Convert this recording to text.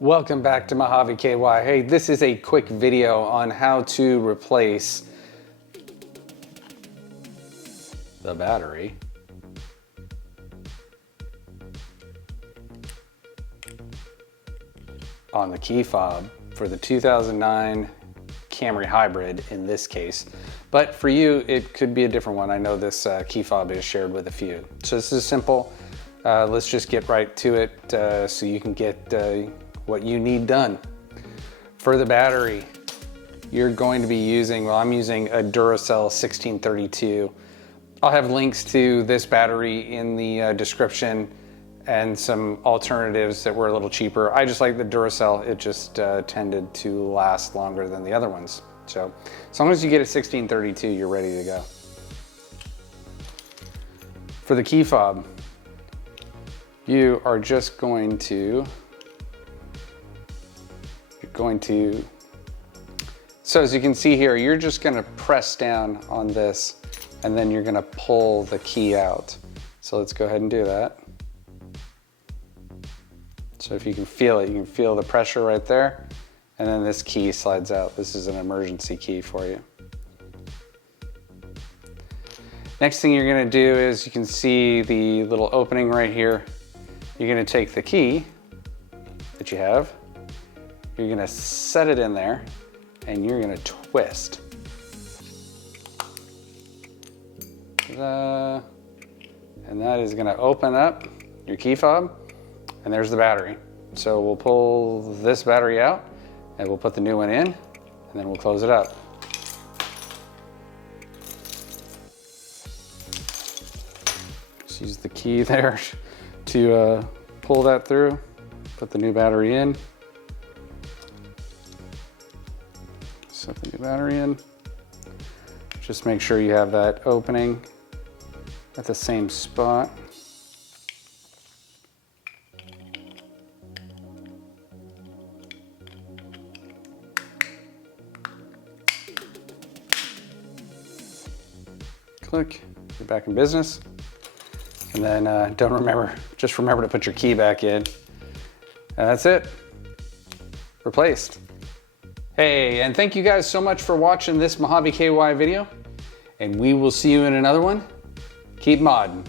Welcome back to Mojave KY. Hey, this is a quick video on how to replace the battery on the Keyfob for the 2009 Camry Hybrid in this case. But for you, it could be a different one. I know this Keyfob is shared with a few. So this is simple. Let's just get right to it so you can get what you need done. For the battery, you're going to be using, well, I'm using a Duracell 1632. I'll have links to this battery in the description and some alternatives that were a little cheaper. I just like the Duracell. It just tended to last longer than the other ones. So as long as you get a 1632, you're ready to go. For the key fob, you are just going to, so as you can see here, you're just gonna press down on this and then you're gonna pull the key out. So let's go ahead and do that. So if you can feel it, you can feel the pressure right there. And then this key slides out. This is an emergency key for you. Next thing you're gonna do is you can see the little opening right here. You're gonna take the key that you have, you're gonna set it in there, and you're gonna twist. Ta-da. And that is gonna open up your key fob, and there's the battery. So we'll pull this battery out, and we'll put the new one in, and then we'll close it up. Just use the key there to pull that through, put the new battery in. Set the new battery in. Just make sure you have that opening at the same spot. Click, you're back in business. And then just remember to put your key back in. And that's it, replaced. Hey, and thank you guys so much for watching this Mojave KY video. And we will see you in another one. Keep modding.